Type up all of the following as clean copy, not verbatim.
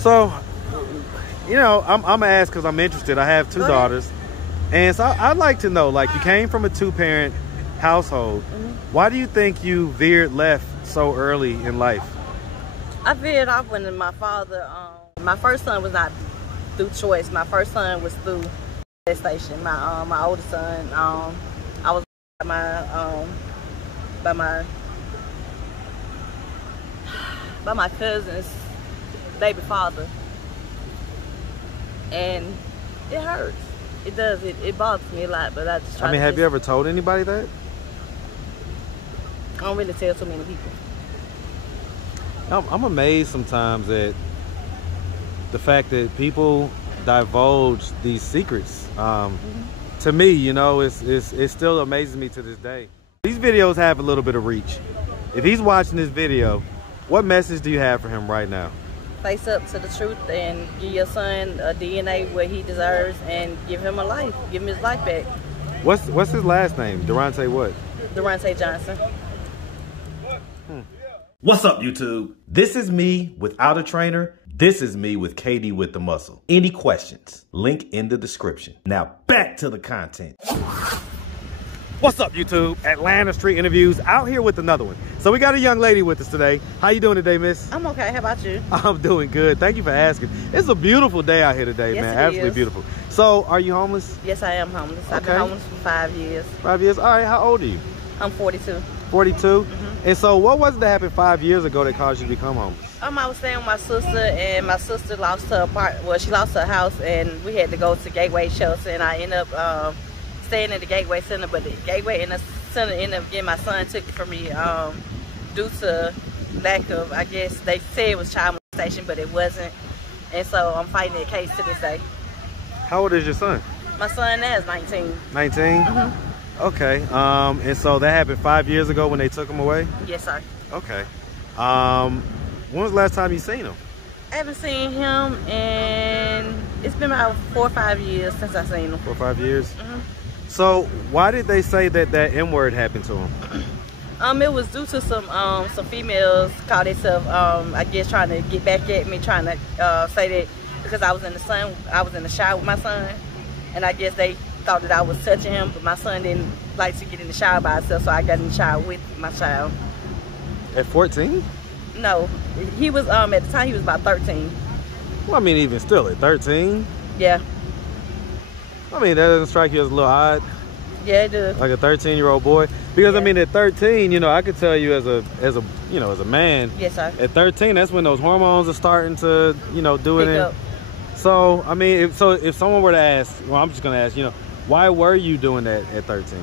So, you know, I'm gonna ask because I'm interested. I have two daughters, and so I'd like to know, like, you came from a two-parent household. Why do you think you veered left so early in life? I veered off when my father, my first son was not through choice. My first son was through gestation. My oldest son, I was by my cousin's baby father, and it hurts. It does. It bothers me a lot. But I just try. I mean, have you ever told anybody that? I don't really tell too many people. I'm amazed sometimes at the fact that people divulge these secrets. To me, you know, it still amazes me to this day. These videos have a little bit of reach. If he's watching this video, what message do you have for him right now? Face up to the truth and give your son a DNA what he deserves and give him a life. Give him his life back. What's his last name? Durante what? Durante Johnson. What's up, YouTube? This is me without a trainer. This is me with KD with the muscle. Any questions? Link in the description. Now back to the content. What's up, YouTube? Atlanta Street Interviews, out here with another one. So we got a young lady with us today. How you doing today, miss? I'm okay. How about you? I'm doing good. Thank you for asking. It's a beautiful day out here today, yes, man. It Absolutely is. Beautiful. So, are you homeless? Yes, I am homeless. Okay. I've been homeless for 5 years. 5 years? All right. How old are you? I'm 42. 42? And so, what was it that happened 5 years ago that caused you to become homeless? I was staying with my sister, and my sister lost her apartment. Well, she lost her house, and we had to go to Gateway Shelter, and I ended up staying in the Gateway Center, but the Gateway in the Center ended up getting my son took it from me due to lack of, I guess, they said it was child molestation, but it wasn't. And so I'm fighting that case to this day. How old is your son? My son now is 19. 19? Okay. And so that happened 5 years ago when they took him away? Yes, sir. Okay. When was the last time you seen him? I haven't seen him, and it's been about 4 or 5 years since I've seen him. 4 or 5 years? So why did they say that that N-word happened to him? It was due to some females called themselves, I guess, trying to get back at me, trying to say that because I was in the shower with my son, and I guess they thought that I was touching him, but my son didn't like to get in the shower by himself, so I got in the shower with my child. At 14? No, he was at the time he was about 13. Well, I mean, even still at 13? Yeah. I mean, that doesn't strike you as a little odd? Yeah, it does. Like a 13-year-old boy? Because yeah. I mean, at 13, you know, I could tell you as a man. Yes, sir. At 13, that's when those hormones are starting to, you know, do Pick it. up. So I mean, if someone were to ask, well, I'm just gonna ask, you know, why were you doing that at 13?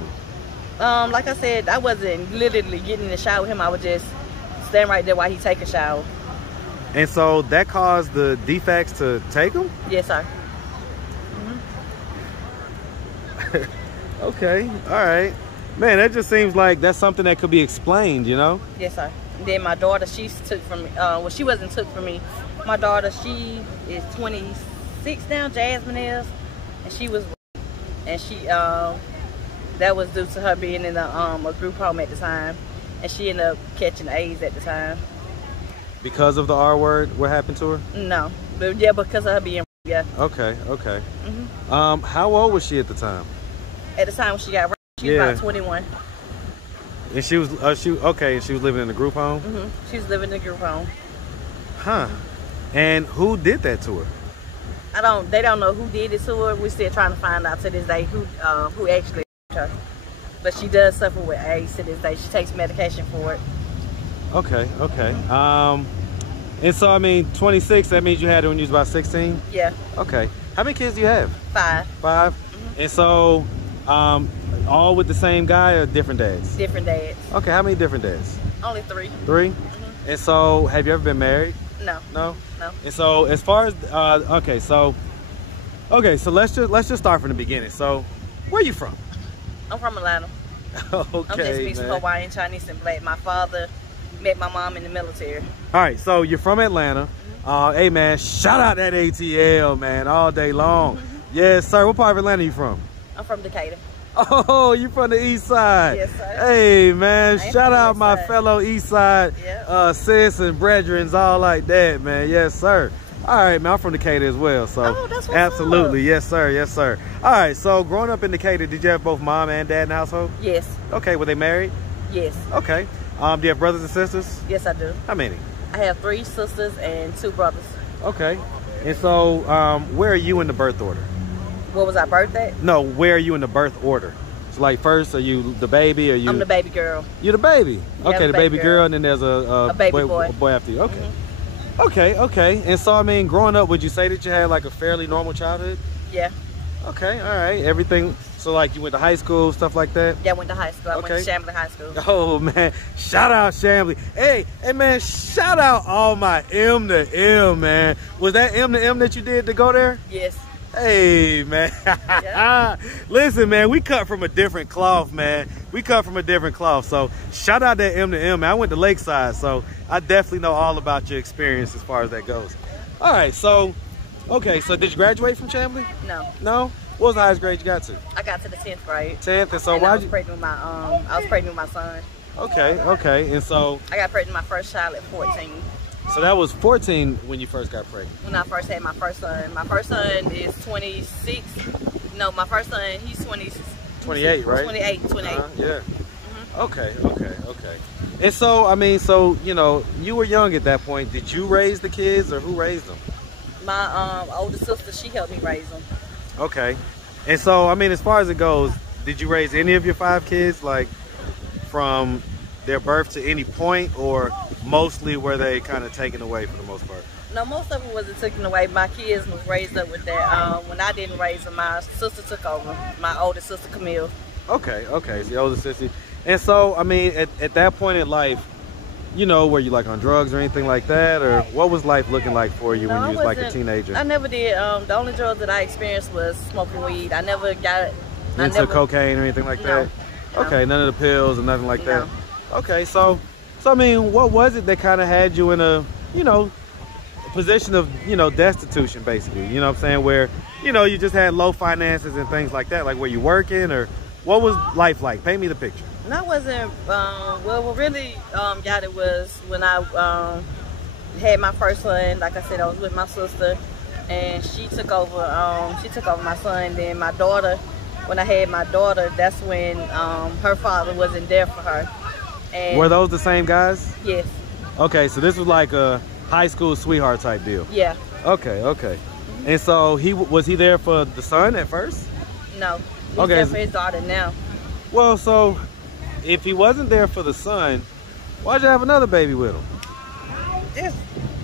Like I said, I wasn't literally getting in the shower with him. I would just stand right there while he take a shower. And so that caused the defects to take him? Yes, sir. Okay, all right. Man, that just seems like that's something that could be explained, you know? Yes, sir. Then my daughter, she took from me. Well, she wasn't took from me. My daughter, she is 26 now, Jasmine is, and she was, and she, that was due to her being in a group home at the time, and she ended up catching AIDS at the time. Because of the R word, what happened to her? No, but yeah, because of her being, yeah. Okay, okay. How old was she at the time? At the time when she got raped, she was about 21. And she was, okay, and she was living in a group home? She was living in a group home. Huh. And who did that to her? They don't know who did it to her. We're still trying to find out to this day who actually raped her. But she does suffer with AIDS to this day. She takes medication for it. Okay, okay. And so, I mean, 26, that means you had it when you was about 16? Yeah. Okay. How many kids do you have? 5. 5? And so, all with the same guy or different dads? Different dads. Okay, how many different dads? Only 3. 3? And so, have you ever been married? No. No? No. And so, as far as, okay, so let's just start from the beginning. So, where are you from? I'm from Atlanta. Okay, I'm just mixed Hawaiian, Chinese, and black. My father met my mom in the military. All right, so you're from Atlanta. Hey, man, shout out that ATL, man, all day long. Yes, sir. What part of Atlanta are you from? I'm from Decatur. Oh, you from the east side? Yes, sir. Hey, man, shout out my fellow east side sis and brethrens, all like that, man. Yes, sir. All right, man, I'm from Decatur as well, so oh, that's what's absolutely, up. yes sir, yes sir. All right, so growing up in Decatur, did you have both mom and dad in the household? Yes. Okay, were they married? Yes. Okay. Do you have brothers and sisters? Yes, I do. How many? I have 3 sisters and 2 brothers. Okay. And so, where are you in the birth order? What was our birthday? No, where are you in the birth order? So, like, first, are you the baby, or you? I'm the baby girl. You're the baby. Yeah, Okay, the the baby baby girl, girl. and then there's a baby boy after you. Okay. Mm-hmm. Okay. And so, I mean, growing up, would you say that you had like a fairly normal childhood? Yeah. Okay, all right. Everything. So, like, you went to high school, stuff like that? Yeah, I went to high school. I Okay. went to Chamblee High School. Oh man, shout out Chamblee. Hey man, shout out all my M to M, man. Was that M to M that you did to go there? Yes. Hey man. Yeah. Listen, man, we cut from a different cloth, man. We cut from a different cloth. So shout out that M to M, man. I went to Lakeside, so I definitely know all about your experience as far as that goes. All right, so okay, so did you graduate from Chamblee? No. No? What was the highest grade you got to? I got to the 10th grade. 10th, and so And I why'd was you? pregnant with my I was pregnant with my son. Okay, and so I got pregnant with my first child at 14. so that was 14 when you first got pregnant. When I first had my first son. My first son is 26. No, my first son, he's 28, right? 28. Yeah. Okay. And so, I mean, so, you know, you were young at that point. Did you raise the kids, or who raised them? My older sister, she helped me raise them. Okay. And so, I mean, as far as it goes, did you raise any of your 5 kids, like, from their birth to any point, or mostly were they kind of taken away for the most part? No, most of them wasn't taken away. My kids was raised up with that. When I didn't raise them, my sister took over. My older sister, Camille. Okay, so your older sister. And so, I mean, at that point in life, you know, were you like on drugs or anything like that, or what was life looking like for you when you was like a teenager? I never did. The only drug that I experienced was smoking weed. I never got into cocaine or anything like that? No. Okay, none of the pills or nothing like that? Okay, so I mean, what was it that kind of had you in a, you know, position of, you know, destitution, basically? You know what I'm saying? Where, you know, you just had low finances and things like that. Like, were you working, or what was life like? Paint me the picture. And I wasn't, well, what really got it was when I had my first son. Like I said, I was with my sister, and she took over my son. Then my daughter, when I had my daughter, that's when her father wasn't there for her. And were those the same guys? yes. Okay, so this was like a high school sweetheart type deal. Yeah. Okay. And so was he there for the son at first? No. He's Okay. there for his daughter now. Well, so if he wasn't there for the son, why'd you have another baby with him? Just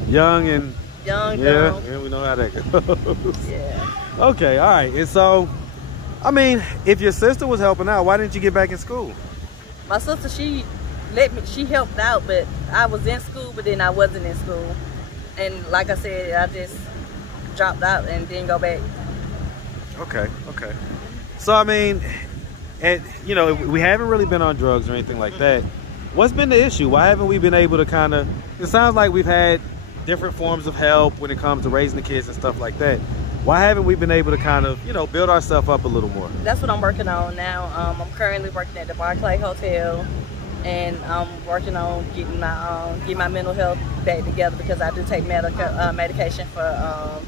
Young and young, yeah, dumb. we know how that goes. Yeah. Okay, all right. And so, I mean, if your sister was helping out, why didn't you get back in school? My sister, she helped out, but I was in school, but then I wasn't in school. And like I said, I just dropped out and didn't go back. Okay. So, I mean, you know, we haven't really been on drugs or anything like that. What's been the issue? Why haven't we been able to kind of, it sounds like we've had different forms of help when it comes to raising the kids and stuff like that. Why haven't we been able to kind of, you know, build ourselves up a little more? That's what I'm working on now. I'm currently working at the Barclay Hotel, and I'm working on getting my mental health back together, because I do take medication for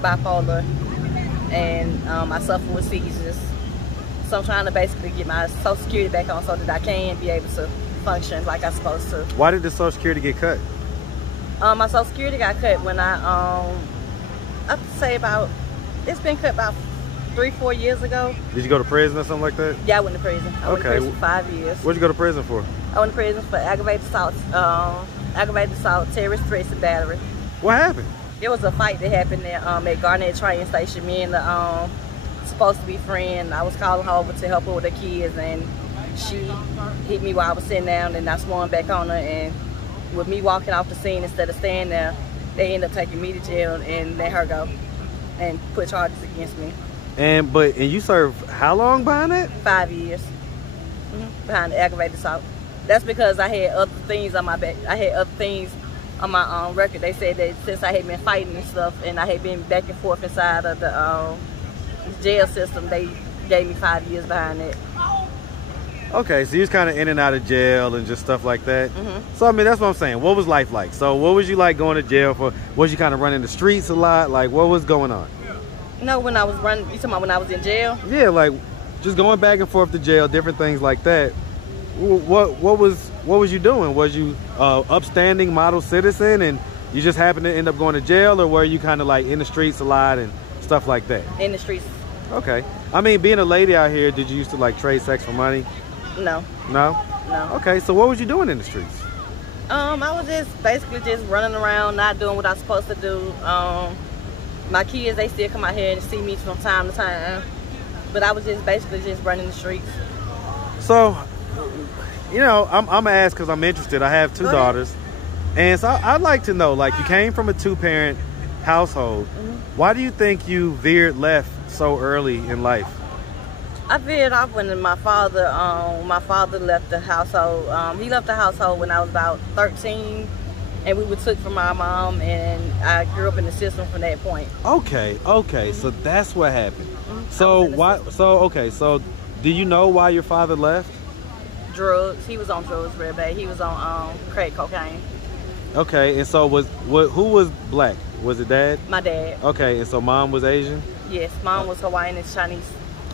bipolar, and I suffer with seizures. So I'm trying to basically get my Social Security back on so that I can be able to function like I'm supposed to. Why did the Social Security get cut? My Social Security got cut when I'd say it's been cut about 3-4 years ago. Did you go to prison or something like that? Yeah, I went to prison. I went to prison for 5 years. What'd you go to prison for? I went to prison for aggravated assault, terrorist threats, and battery. What happened? There was a fight that happened there at Garnett train station. Me and the supposed to be friend, I was calling her over to help her with the kids, and she hit me while I was sitting down, and I swung back on her, and with me walking off the scene instead of staying there, they ended up taking me to jail and let her go and put charges against me. And you served how long behind that? 5 years behind the aggravated assault. That's because I had other things on my back. I had other things on my record. They said that since I had been fighting and stuff, and I had been back and forth inside of the jail system, they gave me 5 years behind it. Okay, so you was kind of in and out of jail and just stuff like that. So I mean, that's what I'm saying. What was life like? So what was you like going to jail for? Was you kind of running the streets a lot? Like, what was going on? No, when I was running, you talking about when I was in jail? Yeah, like just going back and forth to jail, different things like that. What was you doing? Was you upstanding model citizen and you just happened to end up going to jail, or were you kind of like in the streets a lot and stuff like that? In the streets. Okay. I mean, being a lady out here, did you used to like trade sex for money? No. No? No. Okay, so what was you doing in the streets? I was just basically just running around, not doing what I was supposed to do. My kids, they still come out here and see me from time to time. But I was just basically just running the streets. So, you know, I'm gonna ask because I'm interested. I have two daughters. And so I'd like to know, like, you came from a two-parent household. Why do you think you veered left so early in life? I veered off when my father left the household. He left the household when I was about 13, and we were took from my mom, and I grew up in the system from that point. Okay, so that's what happened. So so do you know why your father left? Drugs. He was on drugs real bad. He was on crack cocaine. Okay, and so who was black? Was it dad? My dad. Okay, and so mom was Asian? Yes, mom was Hawaiian and Chinese.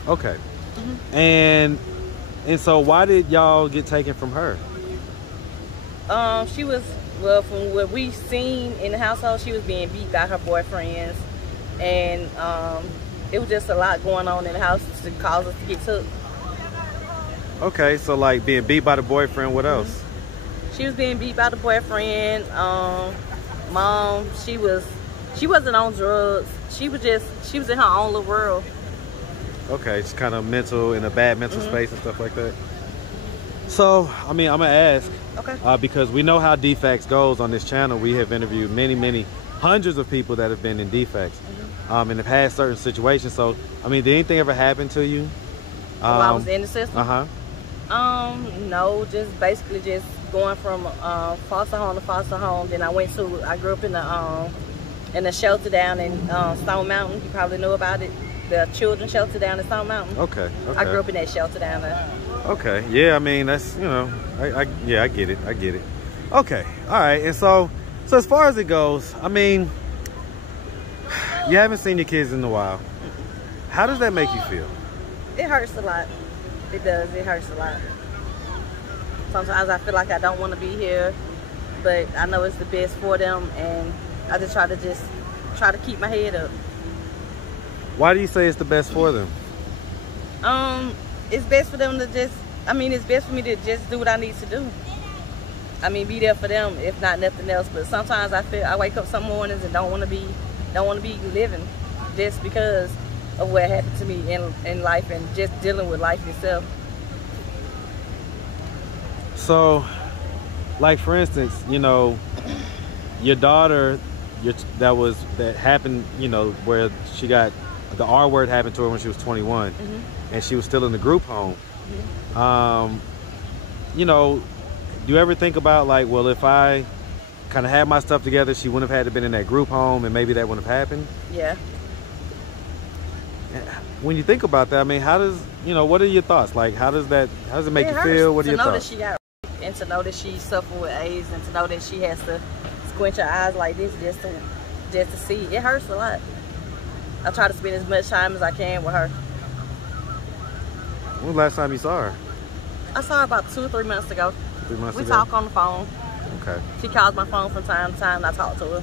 Okay. And so why did y'all get taken from her? She was, well, from what we seen in the household, she was being beat by her boyfriends, and it was just a lot going on in the house to cause us to get took. Okay, so like being beat by the boyfriend, what else? She was being beat by the boyfriend. Mom, she wasn't on drugs. She was in her own little world. Okay, it's kind of mental, in a bad mental space and stuff like that. So, I mean, I'm gonna ask, because we know how DFACS goes on this channel. We have interviewed many, hundreds of people that have been in DFACS, and have had certain situations. So, I mean, did anything ever happen to you? While I was in the system? No, just basically just going from foster home to foster home. Then I grew up in the shelter down in Stone Mountain. You probably know about it. The children's shelter down in Stone Mountain. Okay. I grew up in that shelter down there. Okay. Yeah, I mean, that's, you know, I get it. Okay. All right. And so as far as it goes, I mean, you haven't seen your kids in a while. How does that make you feel? It hurts a lot. It does. It hurts a lot. Sometimes I feel like I don't want to be here, but I know it's the best for them, and I just try to keep my head up. Why do you say it's the best for them? It's best for them to it's best for me to just do what I need to do. I mean, be there for them, if not nothing else. But sometimes I wake up some mornings and don't want to be living just because of what happened to me in life and just dealing with life itself. So, like for instance, you know, your daughter, that happened, you know, where she got the R word happened to her when she was 21, and she was still in the group home. You know, do you ever think about like, well, if I kind of had my stuff together, she wouldn't have had to been in that group home, and maybe that wouldn't have happened? Yeah. When you think about that, I mean, how does, you know, what are your thoughts? Like, how does it make you feel? What are your thoughts? To know that she got raped, and to know that she suffered with AIDS, and to know that she has to squint her eyes like this just to see. It hurts a lot. I try to spend as much time as I can with her. When was the last time you saw her? I saw her about 2 or 3 months ago. 3 months ago? We talk on the phone. Okay. She calls my phone from time to time, and I talk to her.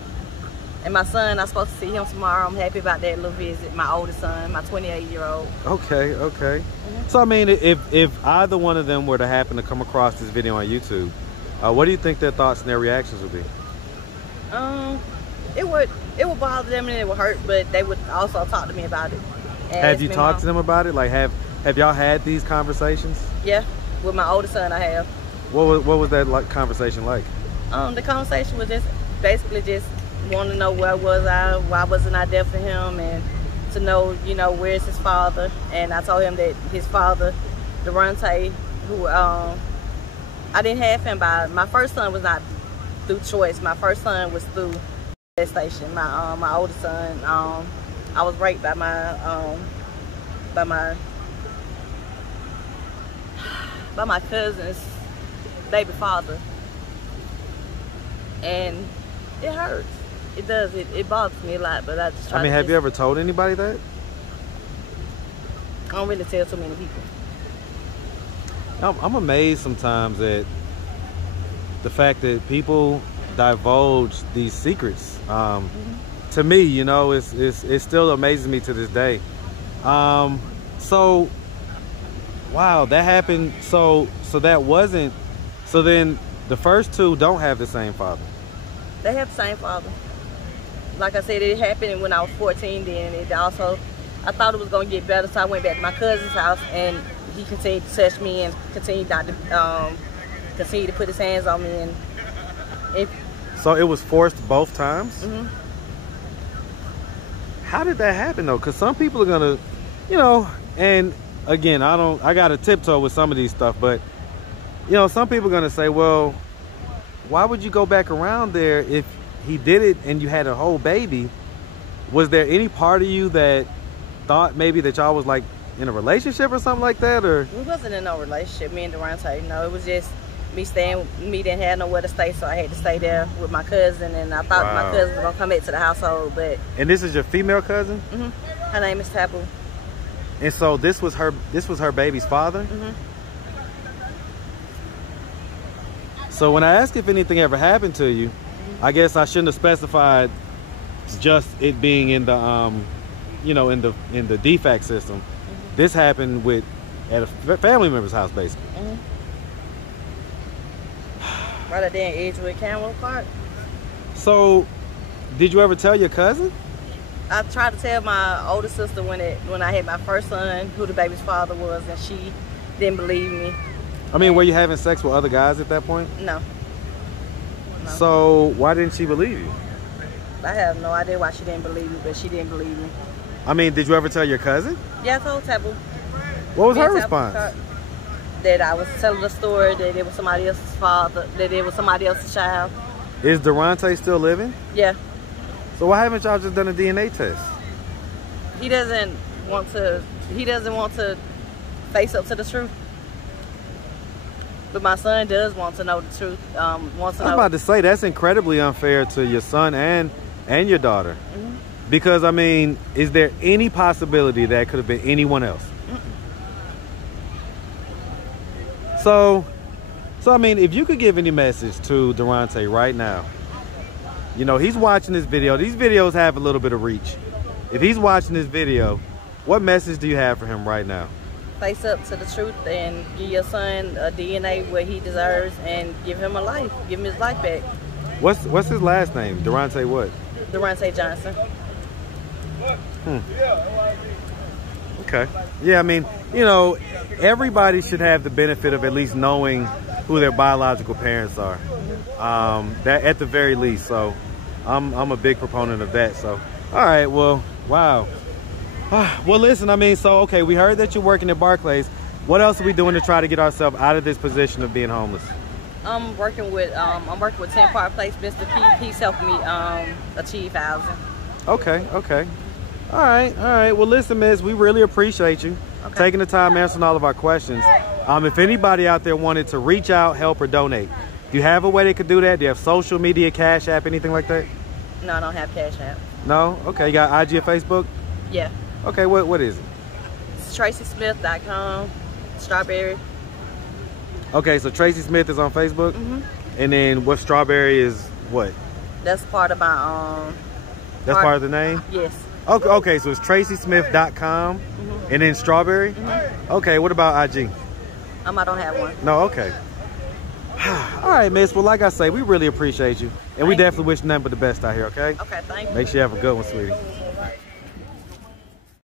And my son, I'm supposed to see him tomorrow. I'm happy about that little visit. My oldest son, my 28-year-old. Okay. So, I mean, if either one of them were to happen to come across this video on YouTube, what do you think their thoughts and their reactions would be? It would bother them and it would hurt, but they would also talk to me about it. Have you talked to them about it? Like, have y'all had these conversations? Yeah, with my oldest son I have. What was that conversation like? The conversation was just basically just wanting to know where was I, why wasn't I there for him, and to know, you know, where's his father. And I told him that his father, Durante, who I didn't have him by, my first son was not through choice. My first son was through station. My oldest son, I was raped by my by my cousin's baby father, and it hurts. It does. It bothers me a lot, but I just try. I mean, have you ever told anybody that? I don't really tell too many people. I'm amazed sometimes at the fact that people divulge these secrets. To me, you know, it still amazes me to this day. So, wow, that happened. So that wasn't. So then the first two don't have the same father. They have the same father. Like I said, it happened when I was 14. Then it also, I thought it was gonna get better, so I went back to my cousin's house, and he continued to touch me and continued not to continue to put his hands on me. And so it was forced both times. Mm-hmm. How did that happen though? Because some people are gonna, you know, and again, I gotta tiptoe with some of these stuff, but you know, some people are gonna say, well, why would you go back around there if he did it and you had a whole baby? Was there any part of you that thought maybe that y'all was like in a relationship or something like that? Or we wasn't in no relationship, me and Durante. No, it was just me didn't have nowhere to stay, so I had to stay there with my cousin, and I thought my cousin was gonna come back to the household. But and this is your female cousin? Mm-hmm. Her name is Tapu. And so this was her baby's father? Mm-hmm. So when I asked if anything ever happened to you, I guess I shouldn't have specified just it being in the you know, in the DFAC system. Mm-hmm. This happened at a family member's house, basically. Mm-hmm. Right there in Edgewood, Canwell Park. So, did you ever tell your cousin? I tried to tell my older sister when I had my first son who the baby's father was, and she didn't believe me. I mean, were you having sex with other guys at that point? No. So why didn't she believe you? I have no idea why she didn't believe me, but she didn't believe me. I mean, did you ever tell your cousin? Yeah, I told Tapu. What was her response? That I was telling the story, that it was somebody else's father, that it was somebody else's child. Is Durante still living? Yeah. So why haven't y'all just done a DNA test? He doesn't want to face up to the truth. But my son does want to know the truth. I was about to say, that's incredibly unfair to your son and your daughter. Mm-hmm. Because, I mean, is there any possibility that could have been anyone else? Mm-mm. So, I mean, if you could give any message to Durante right now, you know, he's watching this video. These videos have a little bit of reach. If he's watching this video, what message do you have for him right now? Face up to the truth and give your son a DNA what he deserves, and give him a life. Give him his life back. What's his last name? Durante what? Durante Johnson. Okay. Yeah, I mean, you know, everybody should have the benefit of at least knowing who their biological parents are. That at the very least. So I'm a big proponent of that. So all right, well, wow. Well, listen, I mean, so, okay, we heard that you're working at Barclays. What else are we doing to try to get ourselves out of this position of being homeless? I'm working with 10 Park Place. Mr. P. He's helping me achieve housing. Okay. All right. Well, listen, miss, we really appreciate you taking the time answering all of our questions. If anybody out there wanted to reach out, help, or donate, do you have a way they could do that? Do you have social media, Cash App, anything like that? No, I don't have Cash App. No? Okay, you got IG or Facebook? Yeah. Okay, what is it? It's TracySmith.com, Strawberry. Okay, so Tracy Smith is on Facebook? Mm-hmm. And then what Strawberry is what? That's part of my That's part of the name? Yes. Okay, so it's TracySmith.com and then Strawberry? Okay, what about IG? I don't have one. No, okay. All right, miss. Well, like I say, we really appreciate you. And we definitely wish nothing but the best out here, okay? Okay, thank you. Make sure you have a good one, sweetie.